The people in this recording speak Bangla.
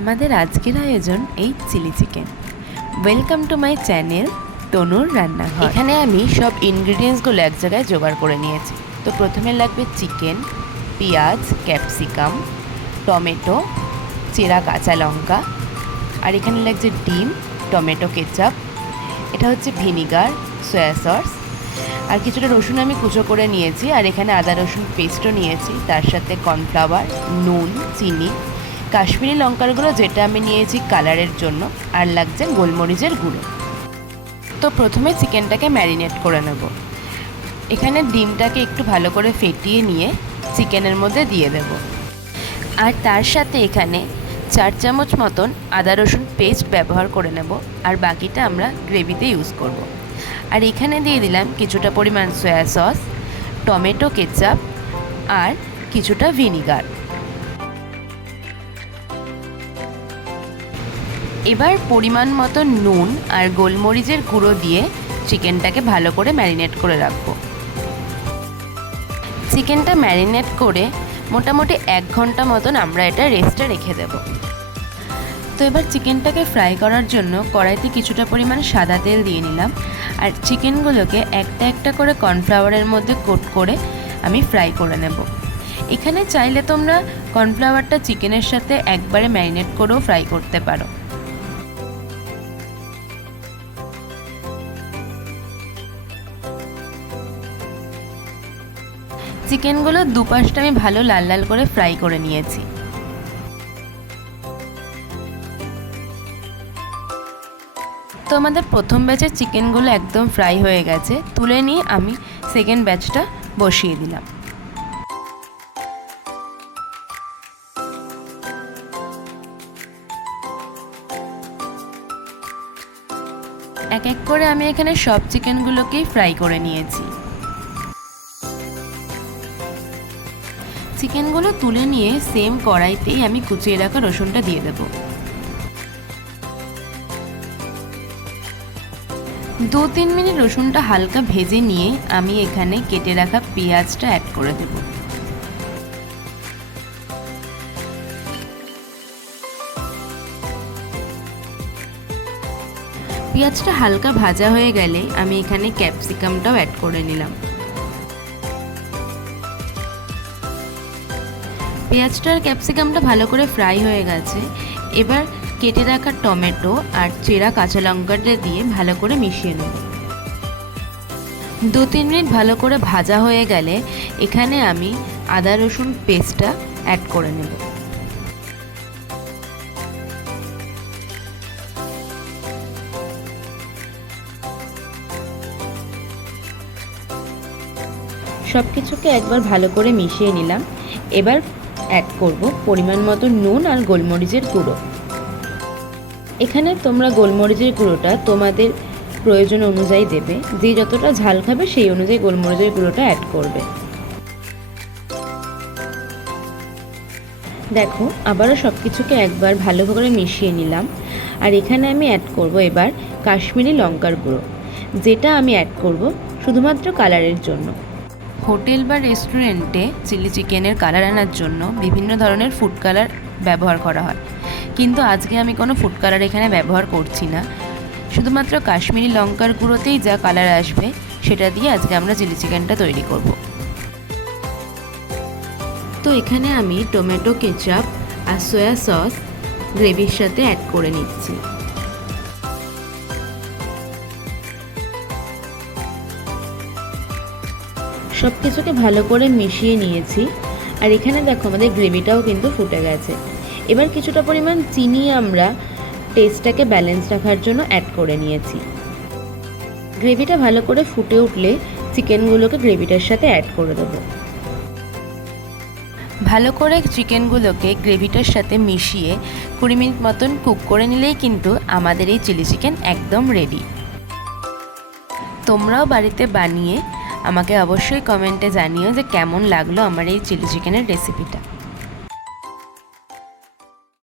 আমাদের আজকের আয়োজন এই chilli chicken. Welcome to my channel তনুর রান্নাঘর এখানে আমি সব ইনগ্রিডিয়েন্টসগুলো এক জায়গায় জোগাড় করে নিয়েছি। তো প্রথমে লাগবে চিকেন পেঁয়াজ ক্যাপসিকাম টমেটো, চেরা কাঁচা লঙ্কা, আর এখানে লাগছে ডিম, টমেটো কেচাপ। এটা হচ্ছে ভিনিগার, সয়া সস। আর কিছুটা রসুন আমি কুচো করে নিয়েছি, আর এখানে আদা রসুন পেস্টও নিয়েছি। তার সাথে কর্নফ্লাওয়ার নুন, চিনি কাশ্মীরি লঙ্কার গুঁড়ো যেটা আমি নিয়েছি কালারের জন্য, আর লাগছে গোলমরিচের গুঁড়ো। তো প্রথমে চিকেনটাকে ম্যারিনেট করে নেব। এখানে ডিমটাকে একটু ভালো করে ফেটিয়ে নিয়ে চিকেনের মধ্যে দিয়ে দেব। আর তার সাথে এখানে চার চামচ মতন আদা রসুন পেস্ট ব্যবহার করে নেব, আর বাকিটা আমরা গ্রেভিতে ইউজ করব। আর এখানে দিয়ে দিলাম কিছুটা পরিমাণ সয়া সস, টমেটো কেচাপ, আর কিছুটা ভিনিগার। এবার পরিমাণ মতো নুন আর গোলমরিচের গুঁড়ো দিয়ে চিকেনটাকে ভালো করে ম্যারিনেট করে রাখব। চিকেনটা ম্যারিনেট করে মোটামুটি এক ঘণ্টা মতন আমরা এটা রেস্টে রেখে দেব। তো এবার চিকেনটাকে ফ্রাই করার জন্য কড়াইতে কিছুটা পরিমাণ সাদা তেল দিয়ে নিলাম আর চিকেনগুলোকে একটা একটা করে কর্নফ্লাওয়ারের মধ্যে কোট করে আমি ফ্রাই করে নেব। এখানে চাইলে তোমরা কর্নফ্লাওয়ারটা চিকেনের সাথে একবারে ম্যারিনেট করেও ফ্রাই করতে পারো। চিকেনগুলো দুপাশটা আমি ভালো লাল লাল করে ফ্রাই করে নিয়েছি। তো আমাদের প্রথম ব্যাচের চিকেনগুলো একদম ফ্রাই হয়ে গেছে। তুলে নিয়ে আমি সেকেন্ড ব্যাচটা বসিয়ে দিলাম। এক এক করে আমি এখানে সব চিকেনগুলোকেই ফ্রাই করে নিয়েছি। চিকেনগুলো তুলে নিয়ে সেম কড়াইতেই আমি কুচিয়ে রাখা রসুনটা দিয়ে দেব। দু তিন মিনিট রসুনটা হালকা ভেজে নিয়ে আমি এখানে কেটে রাখা পেঁয়াজটা অ্যাড করে দেব। পেঁয়াজটা হালকা ভাজা হয়ে গেলে আমি এখানে ক্যাপসিকামটাও অ্যাড করে নিলাম। পেঁয়াজটা আর ক্যাপসিকামটা ভালো করে ফ্রাই হয়ে গেছে। এবার কেটে রাখা টমেটো আর চেরা কাঁচা লঙ্কাটা দিয়ে ভালো করে মিশিয়ে নেব। দু তিন মিনিট ভালো করে ভাজা হয়ে গেলে এখানে আমি আদা রসুন পেস্টটা অ্যাড করে নেব। সব কিছুকে একবার ভালো করে মিশিয়ে নিলাম। এবার অ্যাড করব পরিমাণ মতো নুন আর গোলমরিচের গুঁড়ো। এখানে তোমরা গোলমরিচের গুঁড়োটা তোমাদের প্রয়োজন অনুযায়ী দেবে। যে যতটা ঝাল খাবে সেই অনুযায়ী গোলমরিচের গুঁড়োটা অ্যাড করবে। দেখো, আবারও সব কিছুকে একবার ভালো করে মিশিয়ে নিলাম। আর এখানে আমি অ্যাড করব এবার কাশ্মীরি লঙ্কার গুঁড়ো। যেটা আমি অ্যাড করব শুধুমাত্র কালারের জন্য। হোটেল বা রেস্টুরেন্টে চিলি চিকেনের কালার আনার জন্য বিভিন্ন ধরনের ফুড কালার ব্যবহার করা হয়। কিন্তু আজকে আমি কোনো ফুড কালার এখানে ব্যবহার করছি না। শুধুমাত্র কাশ্মীরি লঙ্কার গুঁড়োতেই যা কালার আসবে, সেটা দিয়ে আজকে আমরা চিলি চিকেনটা তৈরি করব। তো এখানে আমি টমেটো কেচাপ আর সয়া সস গ্রেভির সাথে অ্যাড করে নিচ্ছি। সব কিছুকে ভালো করে মিশিয়ে নিয়েছি। আর এখানে দেখো আমাদের গ্রেভিটাও কিন্তু ফুটে গেছে। এবার কিছুটা পরিমাণ চিনি আমরা টেস্টটাকে ব্যালেন্স রাখার জন্য অ্যাড করে নিয়েছি। গ্রেভিটা ভালো করে ফুটে উঠলে চিকেনগুলোকে গ্রেভিটার সাথে অ্যাড করে দেবো। ভালো করে চিকেনগুলোকে গ্রেভিটার সাথে মিশিয়ে কুড়ি মিনিট মতন কুক করে নিলেই কিন্তু আমাদের এই চিলি চিকেন একদম রেডি তোমরাও বাড়িতে বানিয়ে আমাকে অবশ্যই কমেন্টে জানিও যে কেমন লাগল আমার এই চিলি চিকেনের রেসিপিটা